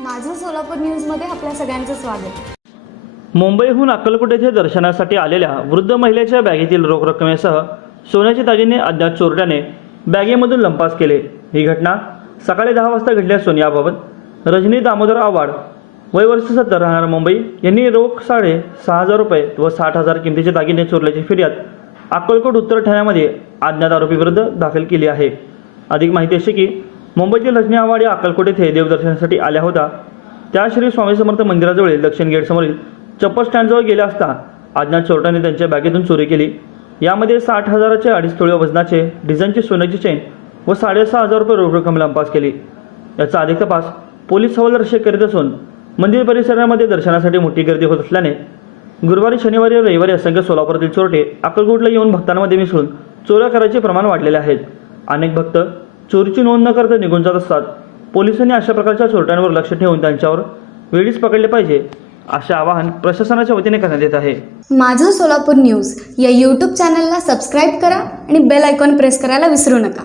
माझं सोलापूर न्यूजमध्ये आपल्या सगळ्यांचं स्वागत. मुंबईहून अक्कलकोट येथे दर्शनासाठी आलेल्या वृद्ध महिलेच्या बॅगेतील रोख रकमेसह सोन्याचे दागिने अज्ञात चोरट्याने बॅगेमधून लंपास केले. ही घटना सकाळी दहा वाजता घडल्या असून याबाबत रजनी दामोदर आव्हाड वय वर्ष सत्तर राहणार मुंबई यांनी रोख साडे सहा हजार रुपये व साठ हजार किमतीचे दागिने चोरल्याची फिर्याद अक्कलकोट उत्तर ठाण्यामध्ये अज्ञात आरोपीविरुद्ध दाखल केली आहे. अधिक माहिती अशी की मुंबईतील रजनी आव्हाड या अक्कलकोट येथे देवदर्शनासाठी आल्या होत्या. त्या श्री स्वामी समर्थ मंदिराजवळील दक्षिण गेटसमोरील चप्पल स्टँडजवळ गेल्या असता अज्ञात चोरट्याने त्यांच्या बॅगेतून चोरी केली. यामध्ये साठ हजाराचे अडीच तोळे वजनाचे डिझाईनची सोन्याची चेन व साडेसहा हजार रुपये रोख रक्कम लंपास केली. याचा अधिक तपास पोलीस हवालदार करीत असून मंदिर परिसरामध्ये दर्शनासाठी मोठी गर्दी होत असल्याने गुरुवारी शनिवारी व रविवारी असंख्य सोलापुरातील चोरटे अक्कलकोटला येऊन भक्तांमध्ये मिसळून चोऱ्या करायचे प्रमाण वाढलेले आहेत. अनेक भक्त चोरीची नोंद न करता निघून जात असतात. पोलिसांनी अशा प्रकारच्या चोरट्यांवर लक्ष ठेवून त्यांच्यावर वेळीच पकडले पाहिजे असे आवाहन प्रशासनाच्या वतीने करण्यात येत आहे. माझं सोलापूर न्यूज या यूट्यूब चॅनलला सबस्क्राईब करा आणि बेल आयकॉन प्रेस करायला विसरू नका.